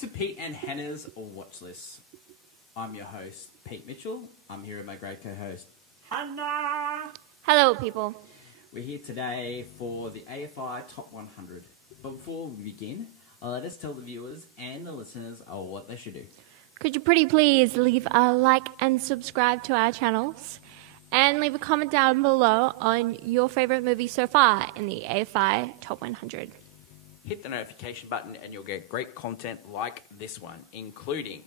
to Pete and Hannah's Watch List. I'm your host, Pete Mitchell. I'm here with my great co-host, Hannah. Hello, people. We're here today for the AFI Top 100. But before we begin, let us tell the viewers and the listeners what they should do. Could you pretty please leave a like and subscribe to our channels? And leave a comment down below on your favourite movie so far in the AFI Top 100. Hit the notification button and you'll get great content like this one, including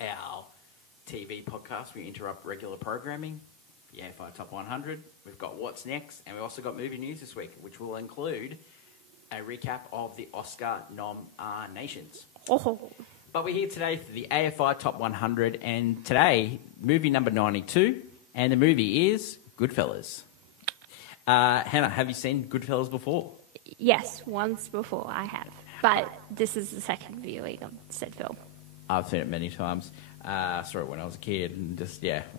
our TV podcast. We interrupt regular programming, the AFI Top 100. We've got What's Next, and we've also got movie news this week, which will include a recap of the Oscar nominations. Oh. But we're here today for the AFI Top 100, and today, movie number 92, and the movie is Goodfellas. Hannah, have you seen Goodfellas before? Yes, once before I have. But this is the second viewing of said film. I've seen it many times. Saw it when I was a kid, and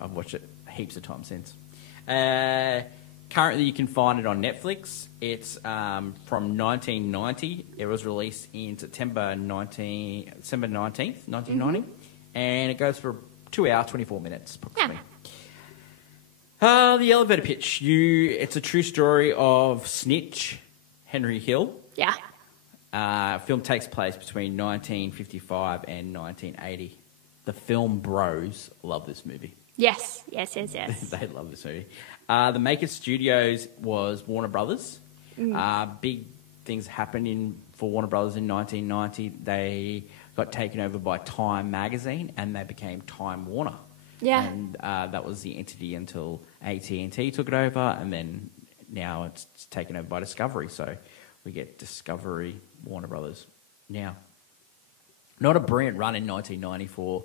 I've watched it heaps of times since. Currently, you can find it on Netflix. It's from 1990. It was released in December 19th, 1990. And it goes for 2 hours, 24 minutes, approximately. The elevator pitch. It's a true story of Snitch, Henry Hill. Yeah. Film takes place between 1955 and 1980. The film bros love this movie. Yes. They love this movie. The maker studios was Warner Brothers. Big things happened for Warner Brothers in 1990. They got taken over by Time magazine and they became Time Warner. Yeah. And that was the entity until AT&T took it over, and then now it's taken over by Discovery. So we get Discovery, Warner Brothers now. Not a brilliant run in 1990 for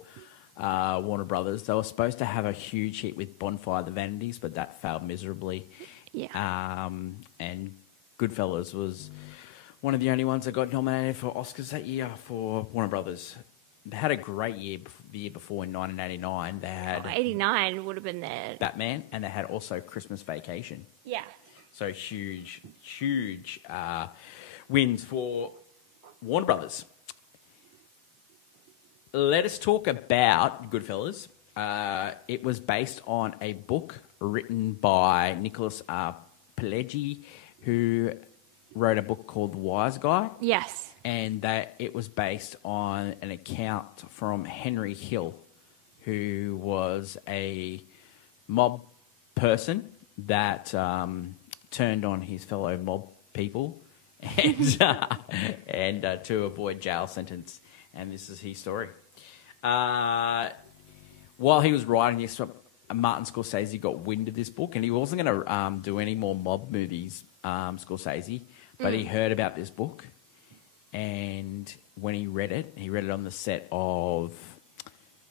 Warner Brothers. They were supposed to have a huge hit with Bonfire of the Vanities, but that failed miserably. Yeah. And Goodfellas was one of the only ones that got nominated for Oscars that year for Warner Brothers. They had a great year the year before in 1989. They had 89 would have been there. Batman, and they had also Christmas Vacation. Yeah. So huge wins for Warner Brothers. Let us talk about Goodfellas. It was based on a book written by Nicholas Pileggi, who wrote a book called The Wise Guy. Yes. And it was based on an account from Henry Hill, who was a mob person that turned on his fellow mob people and to avoid jail sentence. And this is his story. While he was writing this, Martin Scorsese got wind of this book, and he wasn't going to do any more mob movies, Scorsese, but he heard about this book. And when he read it on the set of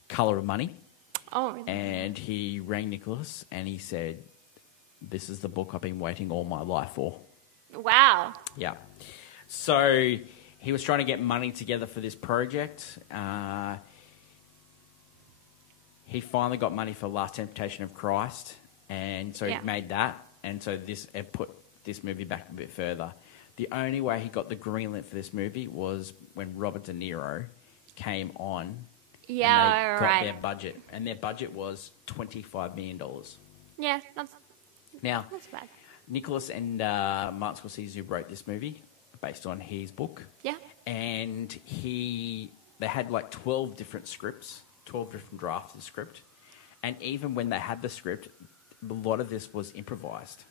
Colour of Money. Oh. And he rang Nicholas and he said, "This is the book I've been waiting all my life for." Wow. Yeah. So he was trying to get money together for this project. He finally got money for Last Temptation of Christ. And so he made that. And so it put this movie back a bit further. The only way he got the green lit for this movie was when Robert De Niro came on. Yeah, and they got their budget. And their budget was $25 million. Yeah, that's Now, bad. Nicholas and Martin Scorsese wrote this movie based on his book. Yeah. And they had like 12 different scripts, 12 different drafts of the script. And even when they had the script, a lot of this was improvised.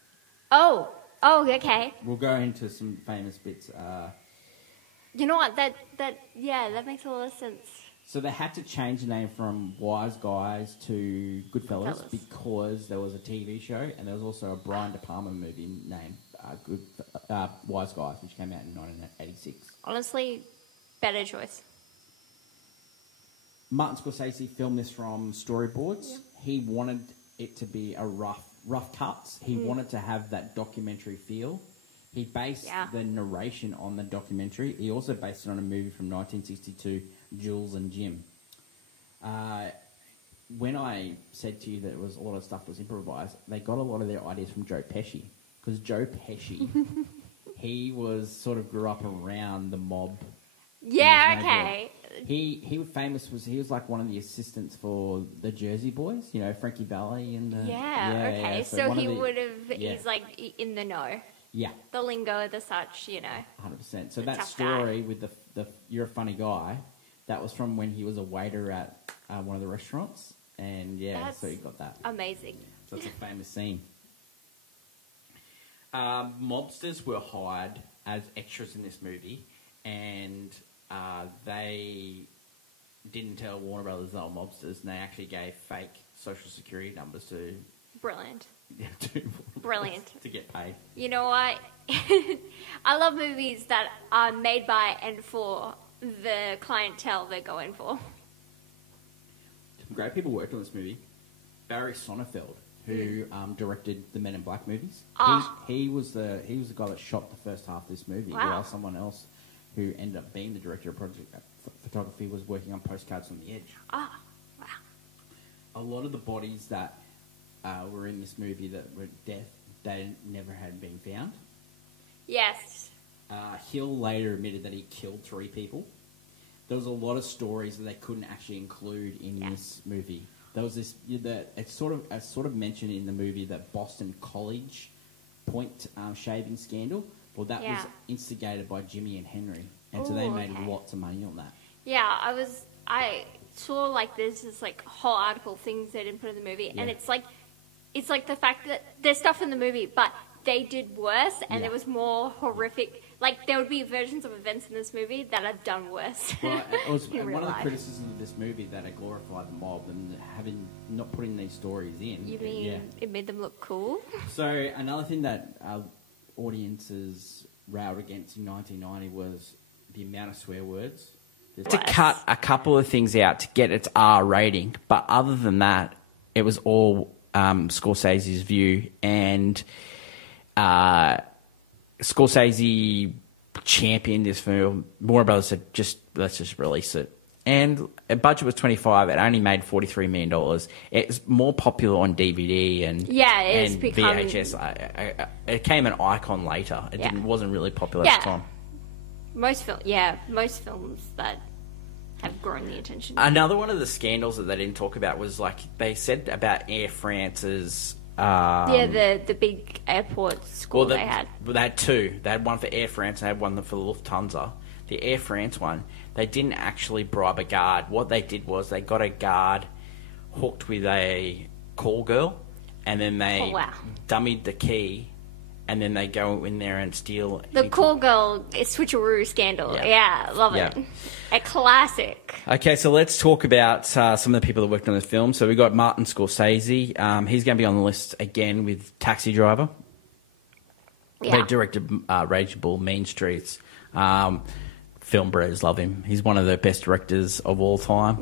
Oh, okay. We'll go into some famous bits. You know what? That makes a lot of sense. So they had to change the name from Wise Guys to Goodfellas because there was a TV show and there was also a Brian De Palma movie named Wise Guys, which came out in 1986. Honestly, better choice. Martin Scorsese filmed this from storyboards. Yeah. He wanted it to be a rough cuts. He wanted to have that documentary feel. He based the narration on the documentary. He also based it on a movie from 1962, Jules and Jim. When I said to you that a lot of stuff was improvised, they got a lot of their ideas from Joe Pesci. Because Joe Pesci, he grew up around the mob Yeah, No okay. good. He was famous. He was like one of the assistants for the Jersey Boys. You know, Frankie Valli and the Okay. yeah. So he one of the- would have. yeah. He's like in the know. Yeah, The lingo, the such, you know. 100%. So The that tough story with the you're a funny guy, that was from when he was a waiter at one of the restaurants, and That's so he got that. amazing. So that's a famous scene. Mobsters were hired as extras in this movie, and they didn't tell Warner Brothers they were mobsters, and they actually gave fake social security numbers to Brilliant. to Brilliant. to get paid. You know what? I love movies that are made by and for the clientele they're going for. Some great people worked on this movie. Barry Sonnenfeld, who directed the Men in Black movies. Ah. He was the guy that shot the first half of this movie. Wow. While someone else who ended up being the director of project photography was working on Postcards from the Edge. Ah, wow. A lot of the bodies that were in this movie that were dead, they never had been found. Yes. Hill later admitted that he killed 3 people. There was a lot of stories that they couldn't actually include in this movie. There was this it's sort of mentioned in the movie that Boston College point shaving scandal. Well, that was instigated by Jimmy and Henry, and so they made lots of money on that. Yeah, I saw like there's this like whole article of things they didn't put in the movie, and it's like the fact that there's stuff in the movie, but they did worse, and it was more horrific. Like there would be versions of events in this movie that have done worse. Well, it was in real one of the life. criticisms of this movie that it glorified the mob and not putting these stories in. You mean it made them look cool? So another thing that audiences railed against in 1990 was the amount of swear words. To cut a couple of things out to get its R rating, but other than that, it was all Scorsese's view, and Scorsese championed this film. Warner Brothers said, let's just release it. And a budget was $25. It only made $43 million. It's more popular on DVD and it's and becoming VHS. It became an icon later. It wasn't really popular at the time. Most films that have grown the attention. Another one of the scandals that they didn't talk about was like they said about Air France's. The big airport school they had. They had 2. They had one for Air France and they had one for Lufthansa. The Air France one, they didn't actually bribe a guard. What they did was they got a guard hooked with a call girl, and then they dummied the key, and then they go in there and steal the call girl switcheroo scandal. Yeah, love it. A classic. Okay, so let's talk about some of the people that worked on this film. So we got Martin Scorsese. He's going to be on the list again with Taxi Driver. They directed Raging Bull, Mean Streets. Film bros love him. He's one of the best directors of all time.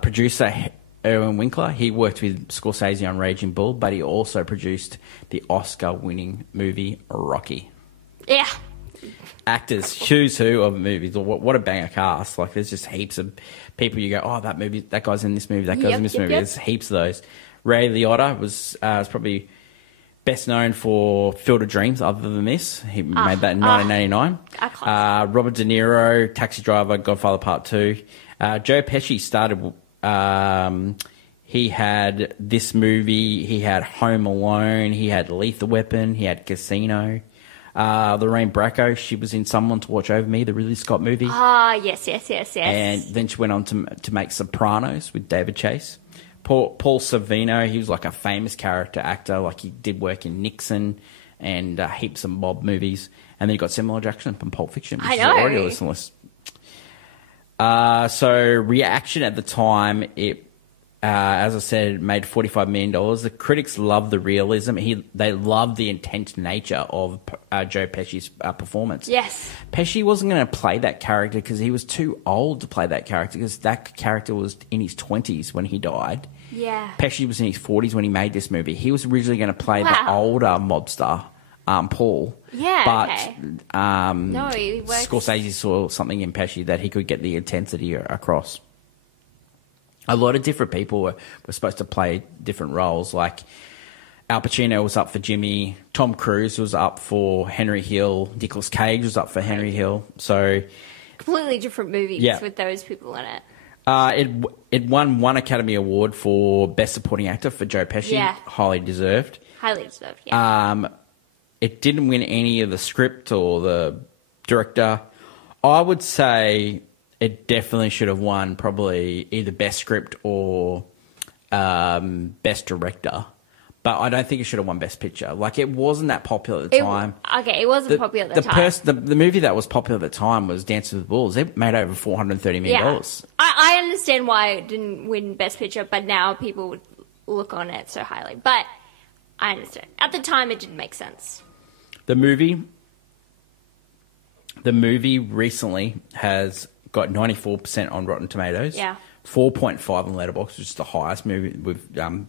Producer Erwin Winkler, he worked with Scorsese on Raging Bull, but he also produced the Oscar-winning movie Rocky. Yeah. Actors, who's who of movies. What a banger cast. Like, there's just heaps of people you go, oh, that guy's in this movie, that guy's in this movie. There's heaps of those. Ray Liotta was probably best known for Field of Dreams, other than this. He made that in 1989. Robert De Niro, Taxi Driver, Godfather Part 2. Joe Pesci started... he had this movie, he had Home Alone, he had Lethal Weapon, he had Casino. Lorraine Bracco, she was in Someone to Watch Over Me, the Ridley Scott movie. Yes. And then she went on to make Sopranos with David Chase. Paul Sorvino, he was like a famous character actor, like he did work in Nixon and heaps of mob movies. And then you got Samuel L. Jackson from Pulp Fiction, which is already on this list. So reaction at the time, it as I said, it made $45 million. The critics loved the realism. They loved the intense nature of Joe Pesci's performance. Yes. Pesci wasn't going to play that character because he was too old to play that character, because that character was in his 20s when he died. Yeah. Pesci was in his 40s when he made this movie. He was originally going to play the older mobster, Paul. Yeah, but no, he works. Scorsese saw something in Pesci that he could get the intensity across. A lot of different people were supposed to play different roles. Like Al Pacino was up for Jimmy. Tom Cruise was up for Henry Hill. Nicolas Cage was up for Henry Hill. So completely different movies with those people in it. It won one Academy Award for Best Supporting Actor for Joe Pesci. Yeah. Highly deserved. Highly deserved, yeah. It didn't win any of the script or the director. I would say it definitely should have won probably either Best Script or Best Director. But I don't think it should have won Best Picture. Like, it wasn't that popular at the time. Okay, it wasn't popular at the time. The movie that was popular at the time was Dances with Wolves. It made over $430 million. Yeah. I understand why it didn't win Best Picture, but now people would look on it so highly. But I understand. At the time, it didn't make sense. The movie recently has got 94% on Rotten Tomatoes. Yeah. 4.5 on Letterboxd, which is the highest movie we've done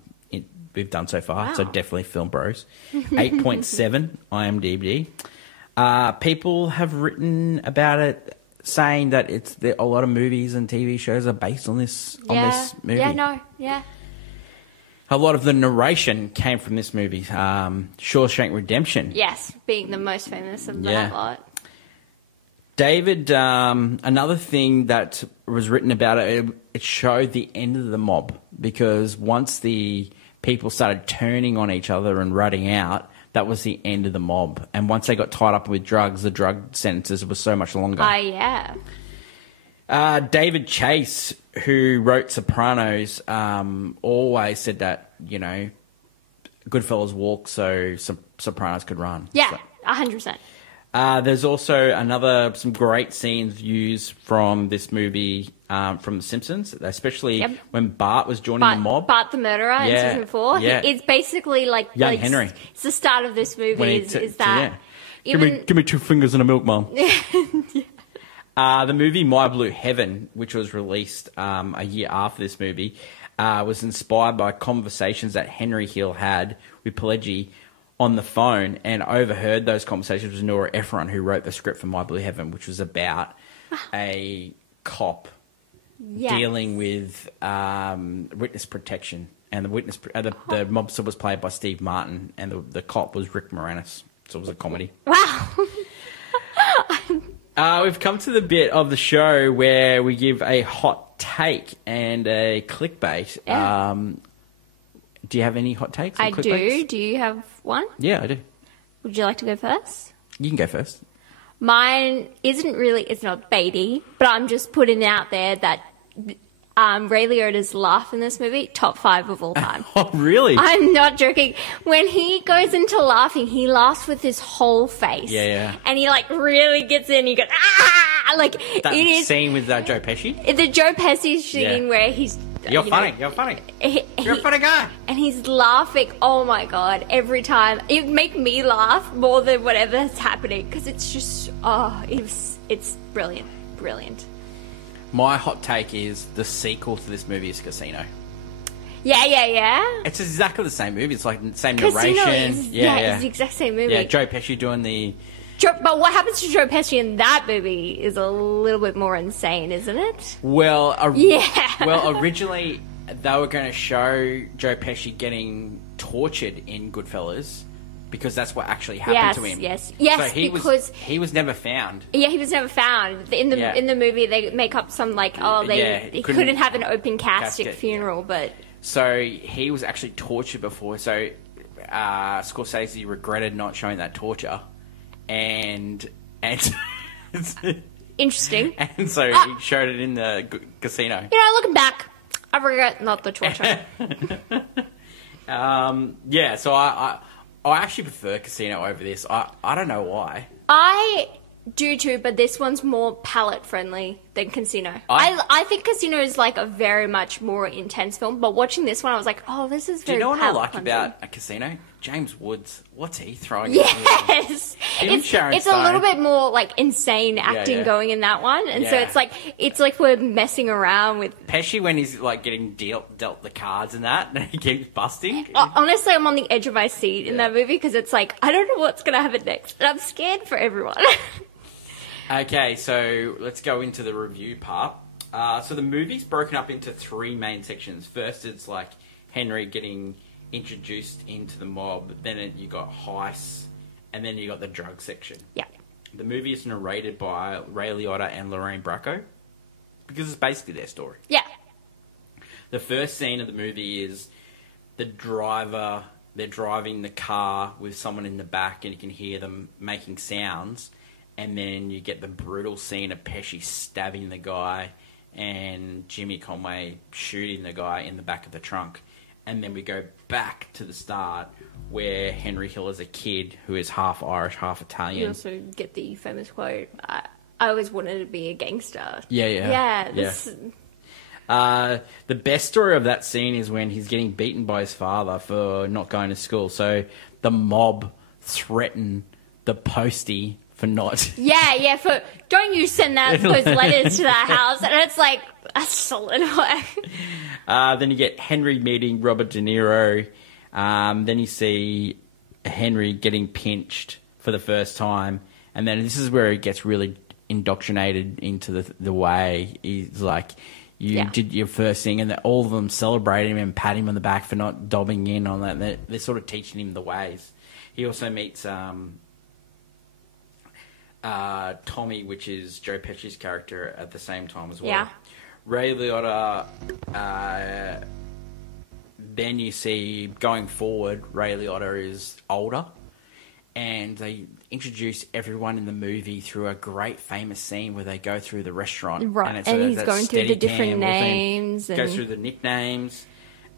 so far. Wow. So definitely Film Bros. 8.7 IMDb. People have written about it, saying that a lot of movies and TV shows are based on this movie. Yeah. A lot of the narration came from this movie. Shawshank Redemption. Yes, being the most famous of that lot. David, another thing that was written about it showed the end of the mob, because once the people started turning on each other and ratting out, that was the end of the mob. And once they got tied up with drugs, the drug sentences were so much longer. Yeah. David Chase, who wrote Sopranos, always said that, Goodfellas walked so Sopranos could run. Yeah, So. 100%. There's also some great scenes used from this movie from The Simpsons, especially when Bart was joining the mob. Bart the murderer in season 4. Yeah. It's basically like young Henry. It's the start of this movie. Is that give me 2 fingers and a milk, Mum. The movie My Blue Heaven, which was released a year after this movie, was inspired by conversations that Henry Hill had with Pileggi on the phone, and overheard those conversations with Nora Ephron, who wrote the script for My Blue Heaven, which was about a cop dealing with witness protection. And the the mobster was played by Steve Martin, and the cop was Rick Moranis. So it was a comedy. Wow. We've come to the bit of the show where we give a hot take and a clickbait. Yeah. Do you have any hot takes? Or I do. Do you have one? Yeah, I do. Would you like to go first? You can go first. Mine it's not baity, but I'm just putting out there that Ray Liotta's laugh in this movie, top 5 of all time. Oh, really? I'm not joking. When he goes into laughing, he laughs with his whole face. Yeah. And he really gets in, he goes, ah! That scene with Joe Pesci? The Joe Pesci scene where he's... You're funny. You're a funny guy. And he's laughing, oh my God, every time. It makes me laugh more than whatever's happening, because it's just, it's brilliant. Brilliant. My hot take is the sequel to this movie is Casino. Yeah. It's exactly the same movie. It's like the same Casino narration. It's the exact same movie. Yeah, Joe Pesci doing the... But what happens to Joe Pesci in that movie is a little bit more insane, isn't it? Well, originally they were going to show Joe Pesci getting tortured in Goodfellas, because that's what actually happened to him. Yes, so he was never found. Yeah, he was never found. In the movie, they make up some he couldn't have an open casket funeral, but so he was actually tortured before. So Scorsese regretted not showing that torture, and interesting. And so he showed it in the casino. Looking back, I regret not the torture. So I actually prefer Casino over this. I don't know why. I do too, but this one's more palate friendly than Casino. I think Casino is like a very much more intense film, but watching this one I was like, oh, this is very palate. Do you know what I like about a Casino? James Woods. What's he throwing? Yes. It's a little bit more like insane acting going in that one, and so it's like we're messing around with Pesci when he's like getting dealt the cards and that, and he keeps busting. Honestly, I'm on the edge of my seat in that movie, because it's like I don't know what's going to happen next, and I'm scared for everyone. Okay, so let's go into the review part. So the movie's broken up into 3 main sections. First, it's like Henry getting introduced into the mob. Then you got heists, and then you got the drug section. Yeah. The movie is narrated by Ray Liotta and Lorraine Bracco because it's basically their story. Yeah. The first scene of the movie is the driver. They're driving the car with someone in the back, and you can hear them making sounds. And then you get the brutal scene of Pesci stabbing the guy and Jimmy Conway shooting the guy in the back of the trunk. And then we go back to the start where Henry Hill is a kid who is half Irish, half Italian. You also get the famous quote, I always wanted to be a gangster. Yeah. The best story of that scene is when he's getting beaten by his father for not going to school. So the mob threaten the postie for not... Yeah, for don't you send those letters to that house. And it's like, that's solid work. Then you get Henry meeting Robert De Niro. Then you see Henry getting pinched for the first time. And then this is where he gets really indoctrinated into the way. He's like, you did your first thing, and all of them celebrate him and pat him on the back for not dobbing in on that. They're sort of teaching him the ways. He also meets Tommy, which is Joe Pesci's character, at the same time as well. Yeah. Ray Liotta, then you see, going forward, Ray Liotta is older, and they introduce everyone in the movie through a great famous scene where they go through the restaurant. Right, and he's going through the different names. Goes through the nicknames,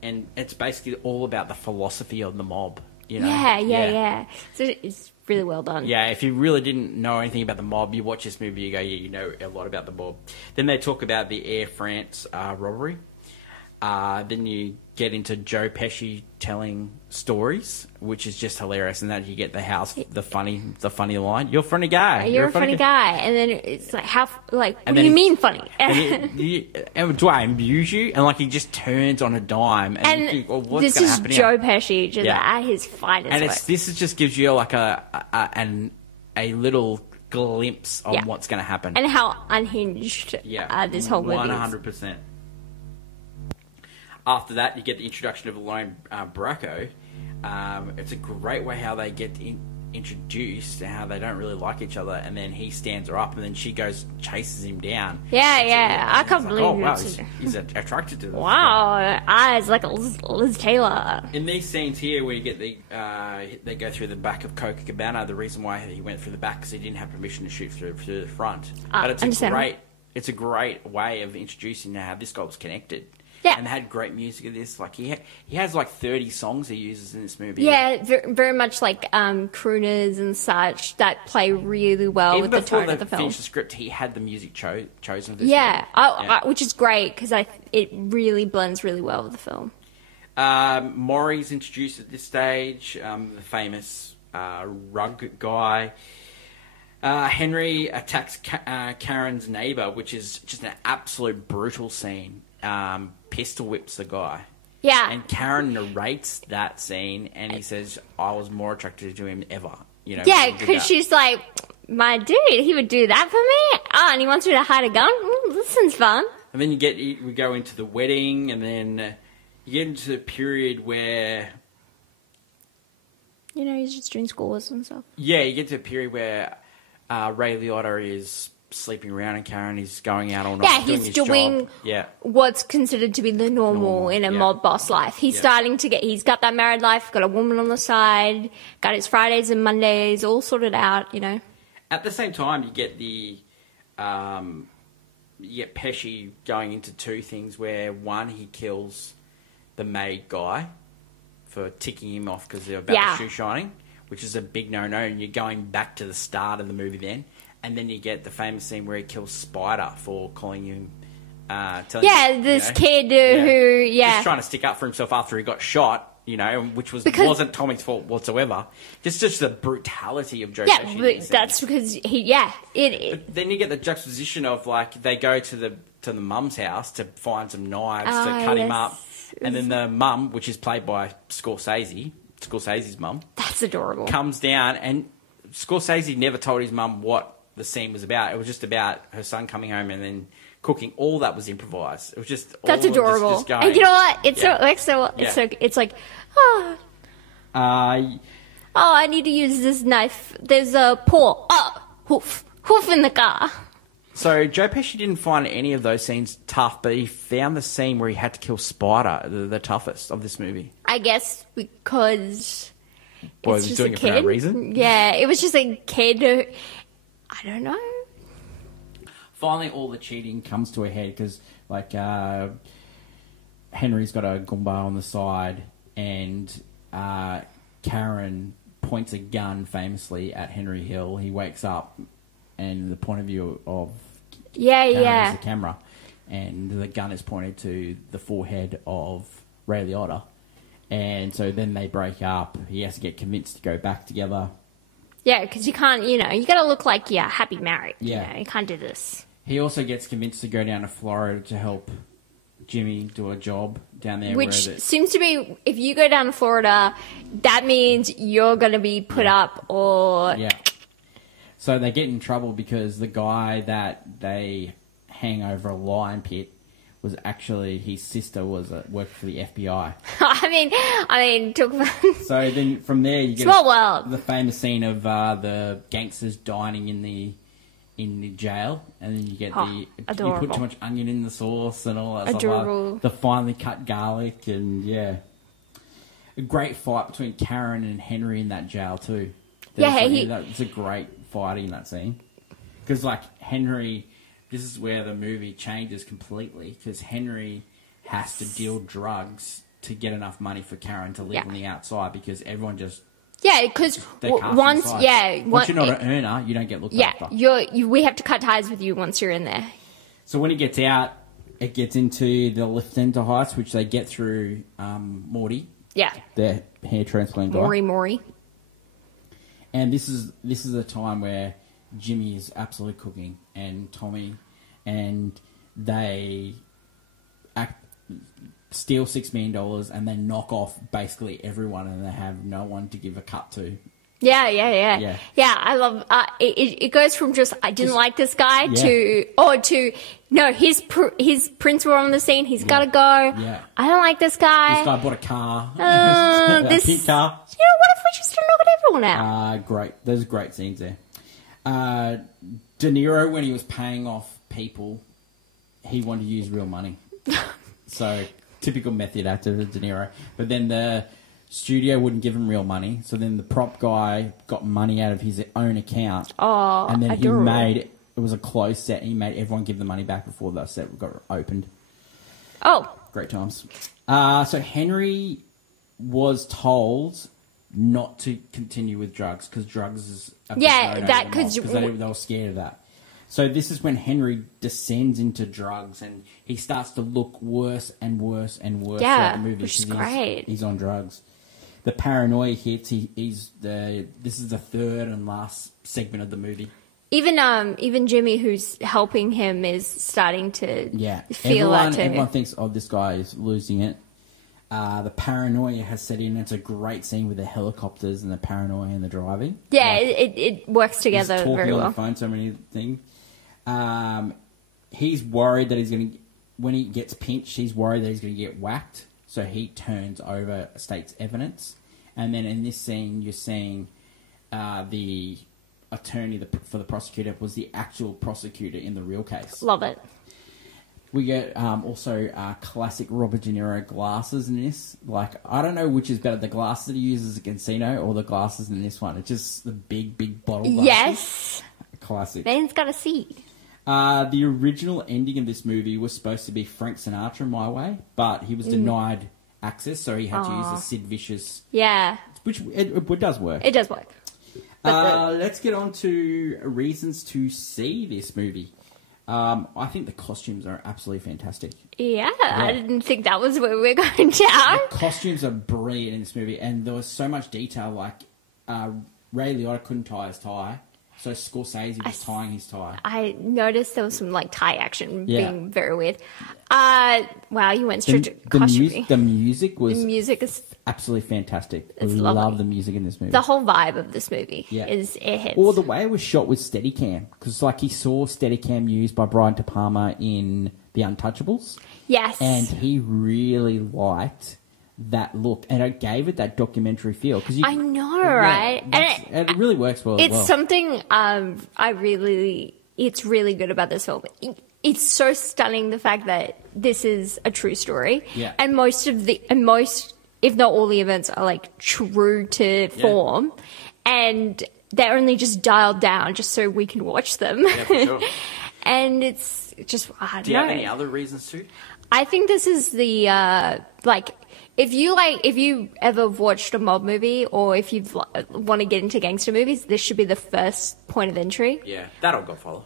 and it's basically all about the philosophy of the mob. You know? Yeah. So it's really well done. Yeah, if you really didn't know anything about the mob, you watch this movie, you go, yeah, you know a lot about the mob. Then they talk about the Air France robbery. Then you get into Joe Pesci telling stories, which is just hilarious. And then you get the funny line. You're a funny guy. You're a funny guy. And then it's like, what do you mean funny? And do I amuse you? And he just turns on a dime. And you think, well, what's going to happen here? This is Joe Pesci just at his finest. And this just gives you a little glimpse of what's going to happen. And how unhinged this whole movie is. 100%. After that, you get the introduction of Lorraine Bracco. It's a great way how they get introduced and how they don't really like each other, and then he stands her up, and then she chases him down. Yeah. I can't believe he's attracted to this. Wow, eyes like Liz Taylor. In these scenes here, where you get they go through the back of Coca Cabana. The reason why he went through the back because he didn't have permission to shoot through the front. But it's a great way of introducing how this guy was connected. Yeah. And they had great music of this. He has 30 songs he uses in this movie. Yeah, very much crooners and such that play really well with the tone of the film. Even before they finished the script, he had the music chosen for this movie. Which is great because it really blends really well with the film. Maury's introduced at this stage, the famous rug guy. Henry attacks Karen's neighbour, which is just an absolute brutal scene. Pistol whips the guy. Yeah. And Karen narrates that scene, and he says, I was more attracted to him ever. You know, yeah, because she's like, my dude, he would do that for me? Oh, and he wants me to hide a gun? This sounds fun. And then we go into the wedding, and then you get into the period where... he's just doing scores and stuff. Yeah, you get to a period where Ray Liotta is... sleeping around, and Karen is going out all night. Yeah, he's doing what's considered to be the normal in a mob boss life. He's starting to he's got that married life, got a woman on the side, got his Fridays and Mondays all sorted out, At the same time, you get Pesci going into two things where, one, he kills the maid guy for ticking him off because they're about to shoe shining, which is a big no-no, and you're going back to the start of the movie then. And then you get the famous scene where he kills Spider for calling him... kid who... Just trying to stick up for himself after he got shot, which wasn't Tommy's fault whatsoever. Just the brutality of Joe Pesci. Yeah, but that's because But then you get the juxtaposition of, they go to the mum's house to find some knives to cut him up. And then the mum, which is played by Scorsese's mum... That's adorable. ...comes down, and Scorsese never told his mum what the scene was about. It was just about her son coming home and then cooking. All that was improvised. It was just That's all adorable. Just going. And you know what? It's Yeah. it's like, oh, I need to use this knife. There's a paw. Oh, hoof in the car. So Joe Pesci didn't find any of those scenes tough, but he found the scene where he had to kill Spider the toughest of this movie. I guess because Well, it's he's just doing a it for no kid. reason. Yeah, it was just a kid who, I don't know. Finally, all the cheating comes to a head because, like, Henry's got a Goomba on the side, and Karen points a gun famously at Henry Hill. He wakes up, and the point of view of Karen is the camera, and the gun is pointed to the forehead of Ray Liotta. And so then they break up. He has to get convinced to go back together. Yeah, because you can't, you got to look like you're happy married. Yeah. You can't do this. He also gets convinced to go down to Florida to help Jimmy do a job down there. Which seems to be, if you go down to Florida, that means you're going to be put up or... Yeah. So they get in trouble because the guy that they hang over a lion pit was actually his sister worked for the FBI. I mean, talk about... So then from there you get Small world. the famous scene of the gangsters dining in the jail, and then you get you adorable. put too much onion in the sauce and all that Adorable. stuff. The finely cut garlic, and yeah, a great fight between Karen and Henry in that jail too. It's a great fight in that scene because like Henry. This is where the movie changes completely because Henry has to deal drugs to get enough money for Karen to live on the outside because everyone just... Yeah, because once you're not an earner, you don't get looked after. We have to cut ties with you once you're in there. So when he gets out, it gets into the Lieutenant Heights, which they get through Morty. Yeah. Their hair transplant guy. Maury. And this is a time where Jimmy is absolutely cooking, and Tommy, and they steal $6 million and then knock off basically everyone, and they have no one to give a cut to. Yeah. I love it goes from just I didn't like this guy to no, his prints were on the scene. He's got to go. Yeah. I don't like this guy. This guy bought a car, a pink car. What if we just knocked everyone out? Great. There's great scenes there. De Niro, when he was paying off people, he wanted to use real money. So, typical method actor of De Niro. But then the studio wouldn't give him real money, so then the prop guy got money out of his own account. Oh, and then adorable. it was a closed set, and he made everyone give the money back before the set got opened. Oh. Great times. So Henry was told not to continue with drugs because drugs is a big no-no because they were scared of that. So this is when Henry descends into drugs and he starts to look worse and worse and worse throughout the movie. Which is great. He's on drugs. The paranoia hits. This is the third and last segment of the movie. Even Jimmy, who's helping him, is starting to feel that too. Everyone thinks, this guy is losing it. The paranoia has set in. It's a great scene with the helicopters and the paranoia and the driving. Yeah, it works together very well. He's talking on the phone, so many things. He's worried that when he gets pinched, he's worried that he's going to get whacked. So he turns over state's evidence. And then in this scene, you're seeing the attorney for the prosecutor was the actual prosecutor in the real case. Love it. We get also classic Robert De Niro glasses in this. Like, I don't know which is better, the glasses that he uses at Casino or the glasses in this one. It's just the big bottle glasses. Yes. Classic. Man's got a seat. The original ending of this movie was supposed to be Frank Sinatra, My Way, but he was denied access, so he had to use the Sid Vicious. Yeah. Which it does work. It does work. Let's get on to reasons to see this movie. I think the costumes are absolutely fantastic. Yeah, I didn't think that was where we're going down. The costumes are brilliant in this movie, and there was so much detail. Like Ray Liotta couldn't tie his tie, So Scorsese was tying his tie. I noticed there was some like tie action being very weird. Wow, you went straight to costume. The music was is absolutely fantastic. I lovely. love the music in this movie. The whole vibe of this movie is airheads. Or the way it was shot with Steadicam, because like he saw Steadicam used by Brian De Palma in The Untouchables. Yes, and he really liked that look, and it gave it that documentary feel. Cause I know, right? And it really works well. It's something it's really good about this film. It's so stunning, the fact that this is a true story, and most, if not all, the events are like true to form, and they're only just dialed down just so we can watch them. Yeah, for sure. And it's just, I don't know. Do you have any other reasons too? I think this is the if you ever watched a mob movie, or if you want to get into gangster movies, this should be the first point of entry. Yeah, that or Godfather.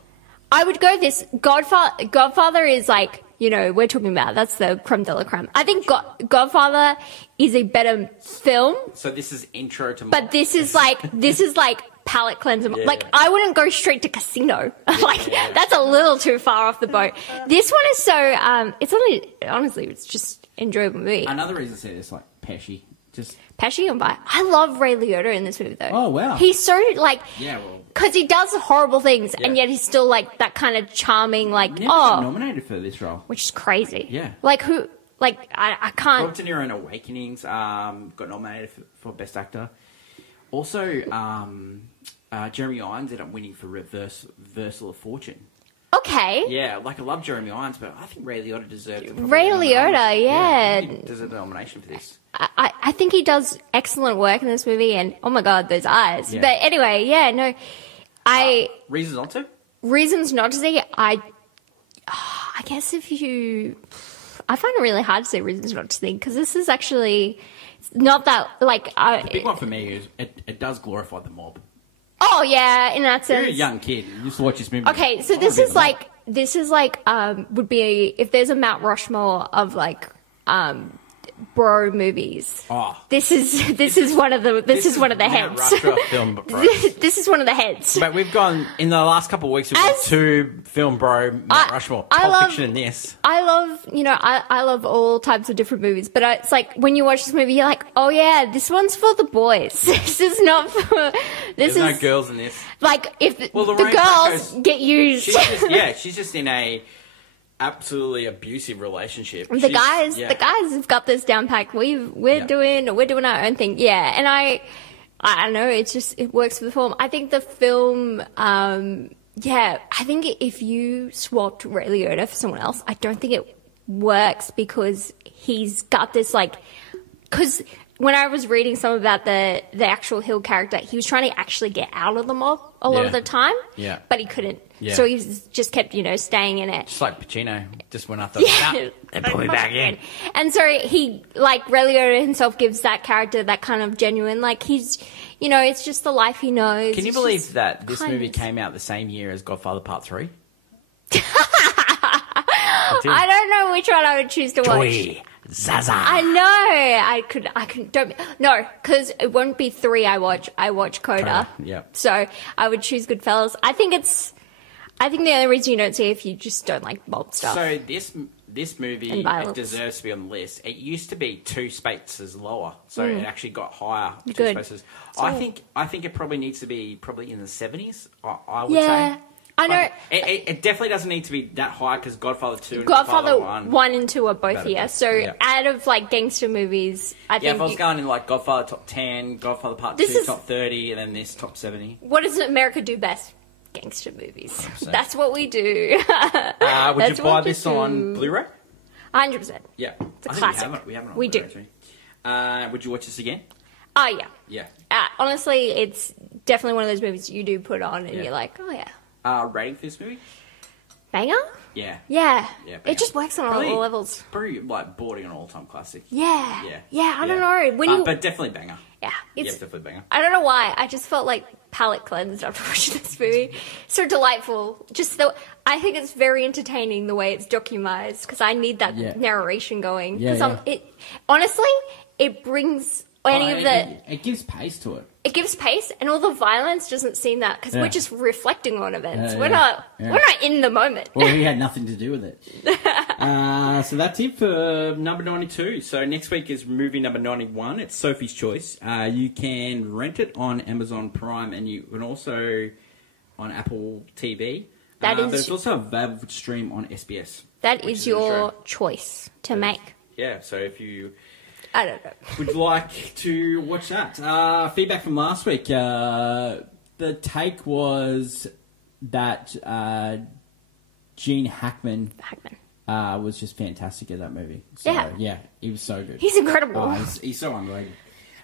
I would go this. Godfather is like, we're talking about, that's the creme de la creme. I think Godfather is a better film. So this is intro to mob. But this is like palate cleanser. Yeah. Like, I wouldn't go straight to Casino. That's a little too far off the boat. This one is so, it's just enjoyable movie. Another reason to say this, like Pesci. Pesci and I love Ray Liotta in this movie, though. Oh, wow. He's so, like... Yeah, well... Because he does horrible things, and yet he's still, like, that kind of charming, like, Never got nominated for this role. Which is crazy. Yeah. Like, who... Like, I can't... Robert De Niro in Awakenings got nominated for Best Actor. Also, Jeremy Irons ended up winning for Reversal of Fortune. Okay. Yeah, like I love Jeremy Irons, but I think Ray Liotta deserved Ray Liotta, yeah. He deserved a nomination for this. I think he does excellent work in this movie, and oh my god, those eyes. Yeah. But anyway, yeah, no. Reasons not to? Reasons not to see, I guess I find it really hard to say reasons not to see, because this is actually not that, like... the big one for me is it does glorify the mob. Oh, yeah, in that sense. You're a young kid. You used to watch this movie. Okay, so this is like, would be, if there's a Mount Rushmore of, like, bro movies. Oh. This is one of the Mount heads. Rushmore film bros. This is one of the heads. But we've gone, in the last couple of weeks, we've got two film bro Mount Rushmore. Pulp Fiction and this. I love all types of different movies, but it's like, when you watch this movie, you're like, oh yeah, this one's for the boys. This is not for... There's no girls in this. Like, if the girls get used... She's just in a... absolutely abusive relationship. The guys have got this down packed. We're doing our own thing. Yeah, and I don't know. It works for the film. I think the film. I think if you swapped Ray Liotta for someone else, I don't think it works, because he's got this like. Because when I was reading some about the actual Hill character, he was trying to actually get out of the mob a lot of the time. Yeah, but he couldn't. Yeah. So he just kept, staying in it. Just like Pacino, just when I thought, they put me back in. And so he, like, Ray Liotta himself gives that character that kind of genuine, like, he's, it's just the life he knows. Can you believe that this movie came out the same year as Godfather Part 3? I don't know which one I would choose to watch. Zaza. I know. I couldn't. No, because it won't be 3 I watch. I watch Coda. Yeah. So I would choose Goodfellas. I think the only reason you don't see it if you just don't like mob stuff. So this movie it deserves to be on the list. It used to be 2 spaces lower, so it actually got higher. 2 spaces. So I think it probably needs to be in the 70s. I would say. I know. It definitely doesn't need to be that high, because Godfather 2 and Godfather 1. 1 and 2 are both here. So out of like gangster movies, I think. If I was going in like Godfather top 10, Godfather Part 2 top 30, and then this top 70. What does America do best? Gangster movies. 100%. That's what we do. Would you buy this on Blu-ray? 100%. Yeah. It's a classic. We have it on we Blu-ray do. Would you watch this again? Oh, yeah. Yeah. Honestly, it's definitely one of those movies you do put on and you're like, oh, yeah. Rating for this movie? Banger? Yeah. Yeah. It just works on all levels. Probably like bordering on all-time classic. Yeah. Yeah, I don't know. But definitely banger. Yeah. It's definitely banger. I don't know why. I just felt like palate cleansed after watching this movie. So delightful. I think it's very entertaining the way it's documented, because I need that narration going. Honestly, it brings any of the... It gives pace to it. It gives pace, and all the violence doesn't seem that, because we're just reflecting on events. We're not in the moment. Well, he had nothing to do with it. So that's it for number 92. So next week is movie number 91. It's Sophie's Choice. You can rent it on Amazon Prime, and you can also on Apple TV. But it's also available to stream on SBS. That is your choice to make. Yeah, so if you... I don't know. would like to watch that. Feedback from last week. The take was that Gene Hackman was just fantastic at that movie. So, yeah, he was so good. He's incredible. He's so underrated.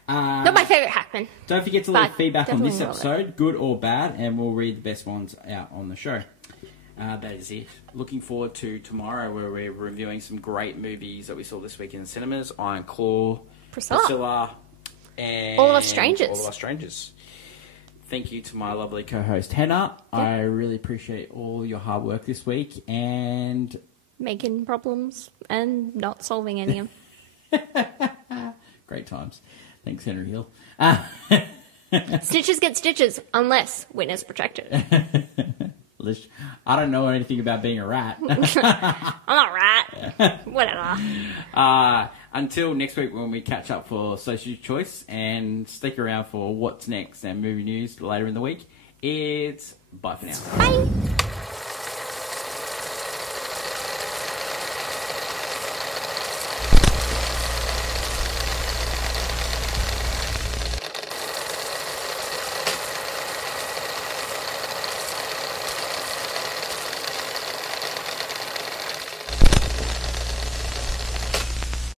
Not my favourite Hackman. Don't forget to leave feedback on this episode, good or bad, and we'll read the best ones out on the show. That is it. Looking forward to tomorrow, where we're reviewing some great movies that we saw this week in the cinemas. Iron Claw, Priscilla, and All of Us Strangers. Thank you to my lovely co-host Hannah. Yeah. I really appreciate all your hard work this week and making problems and not solving any of them. Great times. Thanks, Henry Hill. Stitches get stitches unless witness protected. I don't know anything about being a rat. I'm not a rat. Whatever. Until next week when we catch up for Social Choice, and stick around for what's next and movie news later in the week. It's bye for now. Bye.